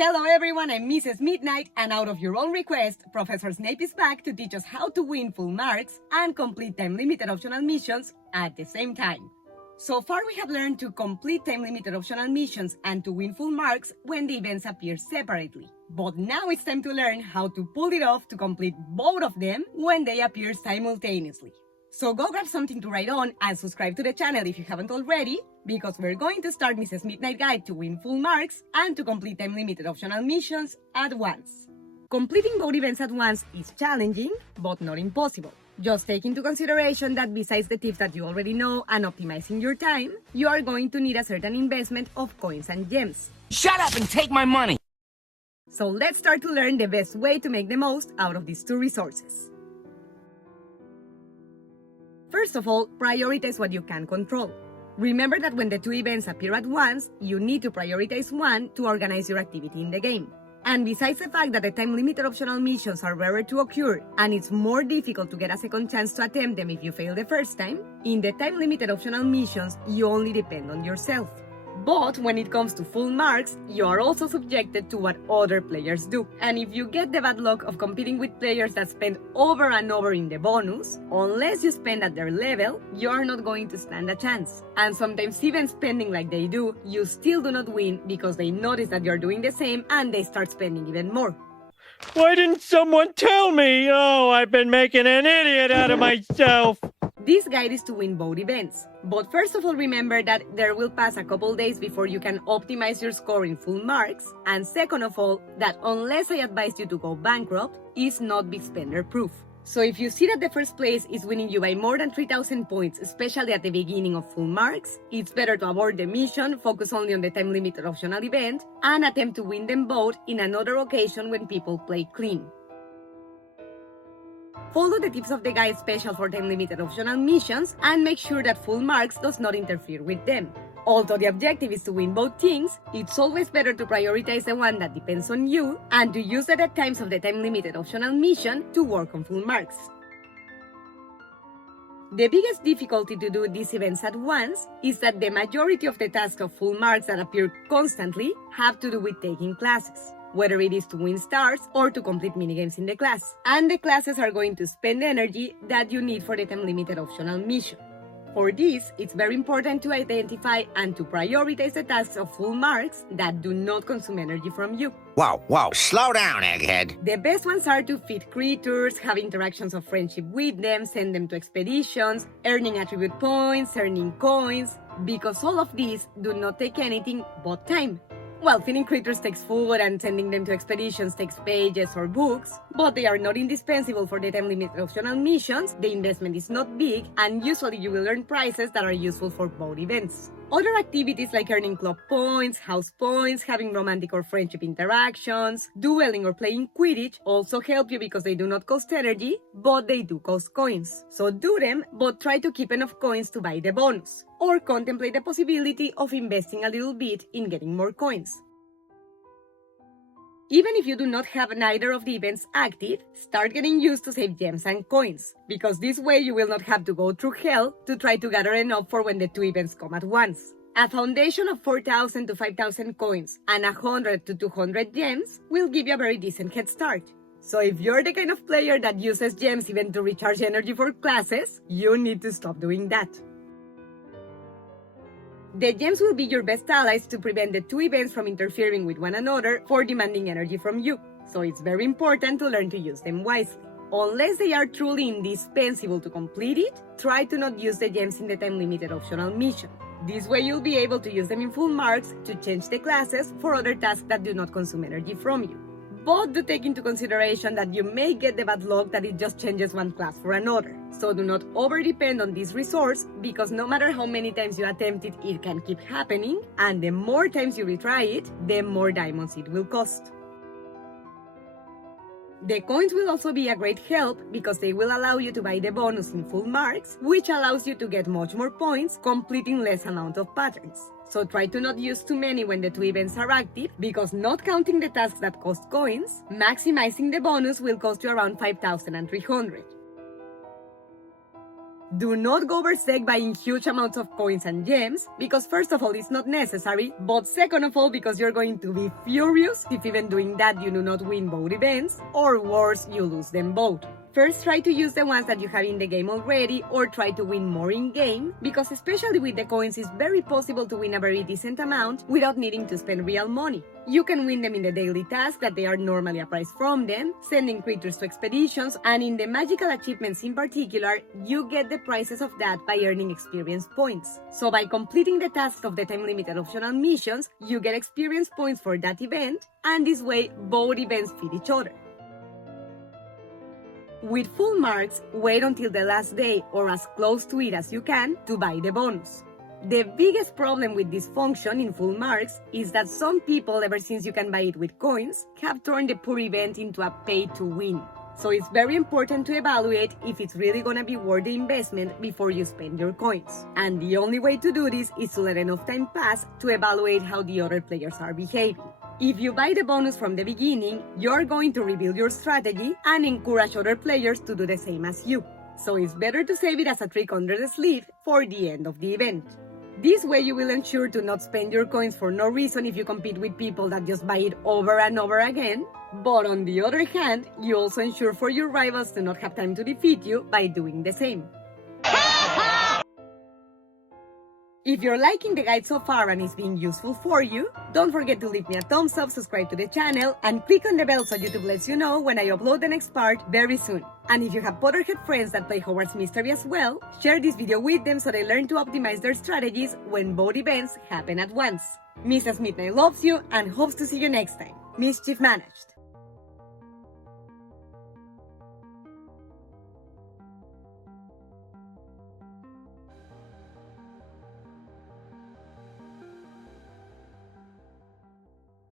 Hello everyone, I'm Mrs. Midnight, and out of your own request, Professor Snape is back to teach us how to win full marks and complete time-limited optional missions at the same time. So far we have learned to complete time-limited optional missions and to win full marks when the events appear separately. But now it's time to learn how to pull it off to complete both of them when they appear simultaneously. So go grab something to write on and subscribe to the channel if you haven't already, because we're going to start Mrs. Midnight Guide to win full marks and to complete time-limited optional missions at once. Completing both events at once is challenging, but not impossible. Just take into consideration that besides the tips that you already know and optimizing your time, you are going to need a certain investment of coins and gems. Shut up and take my money! So let's start to learn the best way to make the most out of these two resources. First of all, prioritize what you can control. Remember that when the two events appear at once, you need to prioritize one to organize your activity in the game. And besides the fact that the time-limited optional missions are rarer to occur and it's more difficult to get a second chance to attempt them if you fail the first time, in the time-limited optional missions, you only depend on yourself. But when it comes to full marks, you are also subjected to what other players do. And if you get the bad luck of competing with players that spend over and over in the bonus, unless you spend at their level, you're not going to stand a chance. And sometimes even spending like they do, you still do not win because they notice that you're doing the same and they start spending even more. Why didn't someone tell me? Oh, I've been making an idiot out of myself. This guide is to win both events. But first of all, remember that there will pass a couple days before you can optimize your score in full marks. And second of all, that unless I advise you to go bankrupt, is not big spender proof. So if you see that the first place is winning you by more than 3,000 points, especially at the beginning of full marks, it's better to avoid the mission, focus only on the time-limited optional event, and attempt to win them both in another occasion when people play clean. Follow the tips of the guide special for time-limited optional missions and make sure that full marks does not interfere with them. Although the objective is to win both things, it's always better to prioritize the one that depends on you and to use the dead times of the time-limited optional mission to work on full marks. The biggest difficulty to do these events at once is that the majority of the tasks of full marks that appear constantly have to do with taking classes, whether it is to win stars or to complete minigames in the class. And the classes are going to spend energy that you need for the time-limited optional mission. For this, it's very important to identify and to prioritize the tasks of full marks that do not consume energy from you. Whoa, slow down, egghead. The best ones are to feed creatures, have interactions of friendship with them, send them to expeditions, earning attribute points, earning coins, because all of these do not take anything but time. Well, feeding creatures takes food and sending them to expeditions takes pages or books, but they are not indispensable for the time-limited optional missions, the investment is not big, and usually you will earn prizes that are useful for both events. Other activities like earning club points, house points, having romantic or friendship interactions, dueling or playing Quidditch also help you because they do not cost energy, but they do cost coins. So do them, but try to keep enough coins to buy the bonus, or contemplate the possibility of investing a little bit in getting more coins. Even if you do not have neither of the events active, start getting used to save gems and coins, because this way you will not have to go through hell to try to gather enough for when the two events come at once. A foundation of 4,000 to 5,000 coins and 100 to 200 gems will give you a very decent head start. So if you're the kind of player that uses gems even to recharge energy for classes, you need to stop doing that. The gems will be your best allies to prevent the two events from interfering with one another for demanding energy from you, so it's very important to learn to use them wisely. Unless they are truly indispensable to complete it, try to not use the gems in the time-limited optional mission. This way you'll be able to use them in full marks to change the classes for other tasks that do not consume energy from you. But do take into consideration that you may get the bad luck that it just changes one class for another. So do not over-depend on this resource, because no matter how many times you attempt it, it can keep happening, and the more times you retry it, the more diamonds it will cost. The coins will also be a great help because they will allow you to buy the bonus in full marks, which allows you to get much more points, completing less amount of patterns. So try to not use too many when the two events are active, because not counting the tasks that cost coins, maximizing the bonus will cost you around 5,300. Do not go berserk buying huge amounts of coins and gems, because first of all, it's not necessary, but second of all, because you're going to be furious if even doing that you do not win both events, or worse, you lose them both. First, try to use the ones that you have in the game already, or try to win more in-game, because especially with the coins, it's very possible to win a very decent amount without needing to spend real money. You can win them in the daily tasks that they are normally a prize from them, sending creatures to expeditions, and in the magical achievements in particular, you get the prizes of that by earning experience points. So by completing the task of the time-limited optional missions, you get experience points for that event, and this way both events feed each other. With full marks, wait until the last day or as close to it as you can to buy the bonus. The biggest problem with this function in full marks is that some people, ever since you can buy it with coins, have turned the poor event into a pay-to-win. So it's very important to evaluate if it's really gonna be worth the investment before you spend your coins. And the only way to do this is to let enough time pass to evaluate how the other players are behaving. If you buy the bonus from the beginning, you're going to rebuild your strategy and encourage other players to do the same as you. So it's better to save it as a trick under the sleeve for the end of the event. This way you will ensure to not spend your coins for no reason if you compete with people that just buy it over and over again. But on the other hand, you also ensure for your rivals to not have time to defeat you by doing the same. If you're liking the guide so far and it's being useful for you, don't forget to leave me a thumbs up, subscribe to the channel, and click on the bell so YouTube lets you know when I upload the next part very soon. And if you have Potterhead friends that play Hogwarts Mystery as well, share this video with them so they learn to optimize their strategies when both events happen at once. Mrs. Midnight loves you and hopes to see you next time. Mischief managed.